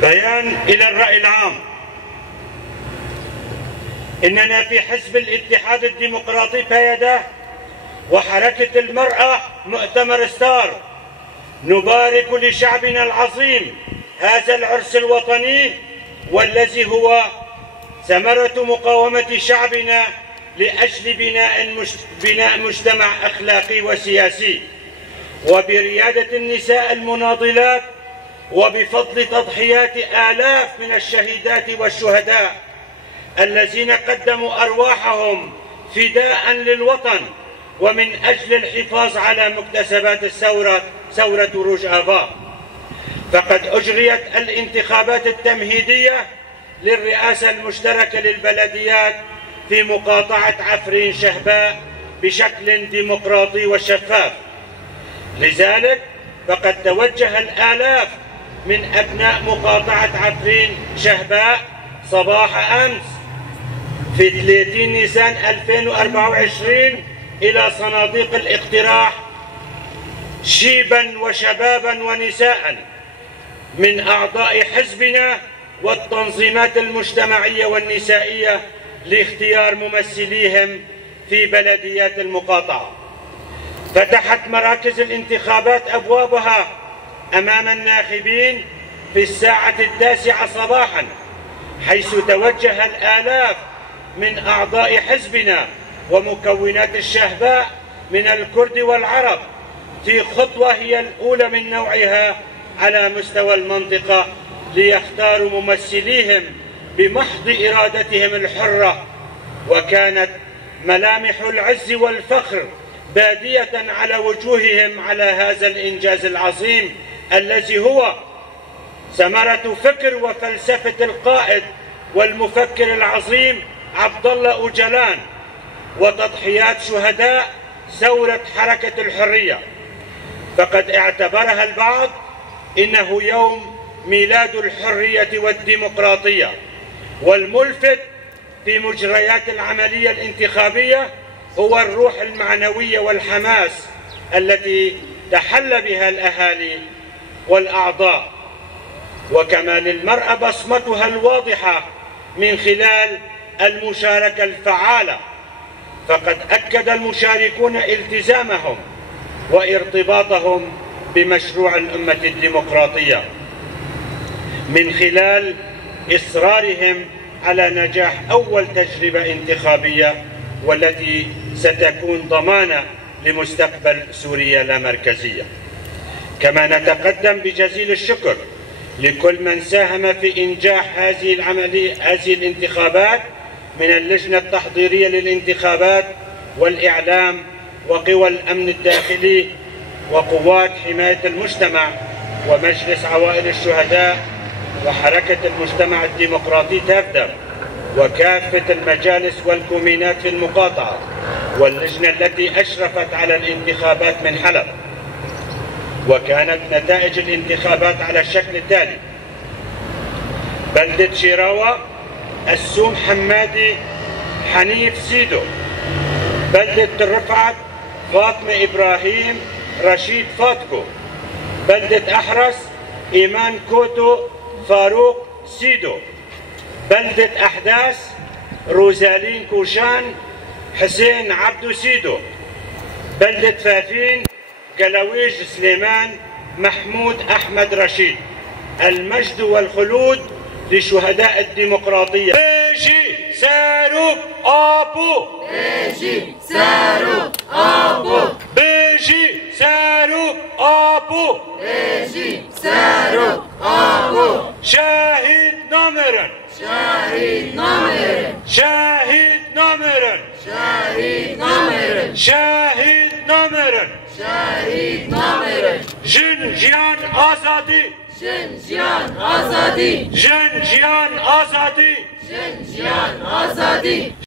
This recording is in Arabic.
بيان إلى الرأي العام. إننا في حزب الاتحاد الديمقراطي بايدة وحركة المرأة مؤتمر ستار نبارك لشعبنا العظيم هذا العرس الوطني، والذي هو ثمرة مقاومة شعبنا لأجل بناء مجتمع أخلاقي وسياسي، وبريادة النساء المناضلات، وبفضل تضحيات آلاف من الشهيدات والشهداء الذين قدموا أرواحهم فداء للوطن ومن أجل الحفاظ على مكتسبات ثورة روج آفا. فقد أجريت الانتخابات التمهيدية للرئاسة المشتركة للبلديات في مقاطعة عفرين شهباء بشكل ديمقراطي وشفاف. لذلك فقد توجه الآلاف من أبناء مقاطعة عفرين شهباء صباح أمس في 30 نيسان 2024 إلى صناديق الاقتراح شيبا وشبابا ونساء من أعضاء حزبنا والتنظيمات المجتمعية والنسائية لاختيار ممثليهم في بلديات المقاطعة. فتحت مراكز الانتخابات أبوابها أمام الناخبين في الساعة 9 صباحا، حيث توجه الآلاف من أعضاء حزبنا ومكونات الشهباء من الكرد والعرب في خطوة هي الأولى من نوعها على مستوى المنطقة ليختاروا ممثليهم بمحض إرادتهم الحرة. وكانت ملامح العز والفخر بادية على وجوههم على هذا الإنجاز العظيم الذي هو ثمرة فكر وفلسفة القائد والمفكر العظيم عبد الله أوجلان وتضحيات شهداء ثورة حركة الحرية. فقد اعتبرها البعض إنه يوم ميلاد الحرية والديمقراطية. والملفت في مجريات العملية الانتخابية هو الروح المعنوية والحماس التي تحل بها الأهالي والأعضاء، وكما للمرأة بصمتها الواضحة من خلال المشاركة الفعالة. فقد أكد المشاركون التزامهم وارتباطهم بمشروع الأمة الديمقراطية من خلال إصرارهم على نجاح أول تجربة انتخابية، والتي ستكون ضمانة لمستقبل سوريا اللامركزية. كما نتقدم بجزيل الشكر لكل من ساهم في إنجاح هذه الانتخابات من اللجنة التحضيرية للانتخابات والإعلام وقوى الأمن الداخلي وقوات حماية المجتمع ومجلس عوائل الشهداء وحركة المجتمع الديمقراطي تابدأ وكافة المجالس والكومينات في المقاطعة واللجنة التي أشرفت على الانتخابات من حلب. وكانت نتائج الانتخابات على الشكل التالي: بلدة شيراوة السوم حمادي حنيف سيدو، بلدة الرفعت فاطمة إبراهيم رشيد فاتكو، بلدة أحرس إيمان كوتو فاروق سيدو، بلدة أحداث روزالين كوشان حسين عبدو سيدو، بلدة فافين قلويج سليمان محمود أحمد رشيد. المجد والخلود لشهداء الديمقراطية. بيجي ساروق أبو، بيجي ساروق أبو، بيجي ساروق أبو، بيجي ساروق أبو. شاهد نمرن، شاهد نمرن، شاهد نمرن، شاهد نمرن، شاهد نمرن، شاهد نمرن. جنجيان آزادي، جنجيان آزادی، جنجيان آزادي، جنجيان آزادی.